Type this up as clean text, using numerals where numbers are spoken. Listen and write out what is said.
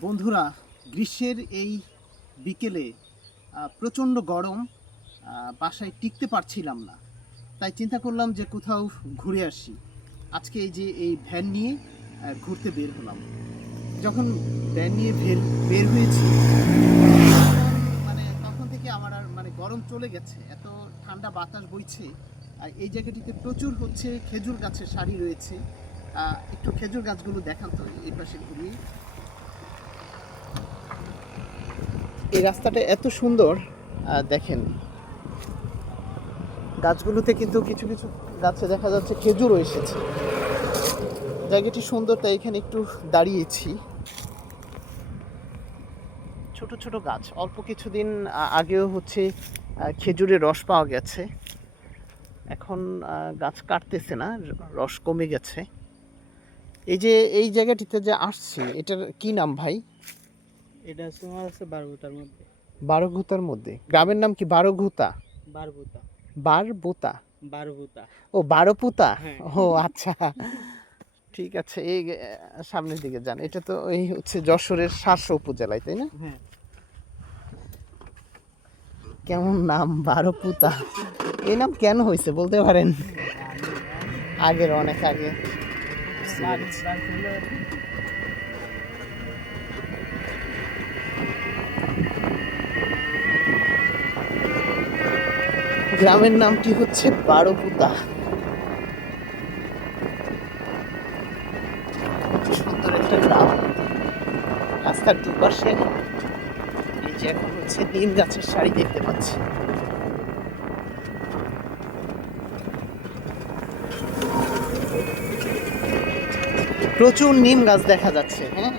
বন্ধুরা, গ্রীষ্মের এই বিকেলে প্রচণ্ড গরম, বাসায় টিকতে পারছিলাম না। তাই চিন্তা করলাম যে কোথাও ঘুরে আসি। আজকে এই যে এই ভ্যান নিয়ে ঘুরতে বের হলাম। যখন ভ্যান নিয়ে বের হয়েছি, তখন থেকে আমার আর গরম চলে গেছে, এত ঠান্ডা বাতাস বইছে। আর এই জায়গাটিতে প্রচুর হচ্ছে খেজুর গাছের সারি রয়েছে। একটু খেজুর গাছগুলো দেখান তো এই পাশে ঘুরিয়ে। এই রাস্তাটা এত সুন্দর, দেখেন গাছগুলোতে কিন্তু কিছু কিছু গাছে দেখা যাচ্ছে খেজুরও এসেছে। জায়গাটি সুন্দর, তাই এখানে একটু দাঁড়িয়েছি। ছোট ছোট গাছ, অল্প কিছুদিন আগেও হচ্ছে খেজুরের রস পাওয়া গেছে। এখন গাছ কাটতেছে না, রস কমে গেছে। এই যে এই জায়গাটিতে যে আসছি, এটার কি নাম ভাই? এটা তোমার আছে বারগুতার মধ্যে। বারোঘুতার মধ্যে? গ্রামের নাম কি বারোঘুতা? বারগুতা। বারবুতা? বারগুতা। ও, বারোপুতা। হ্যাঁ। ও আচ্ছা, ঠিক আছে। এই সামনের দিকে যান। এটা তো এই হচ্ছে যশোরের শার্শা উপজেলায়, তাই না? হ্যাঁ। কেমন নাম, বারোপুতা! এই নাম কেন হয়েছে বলতে পারেন? আগের, অনেক আগে। গ্রামের নামটি হচ্ছে বারোপুতা। সুন্দর একটা গ্রাম। রাস্তার দুপাশে এই যে এখন হচ্ছে নিম গাছের সারি দেখতে পাচ্ছি। প্রচুর নিম গাছ দেখা যাচ্ছে। হ্যাঁ,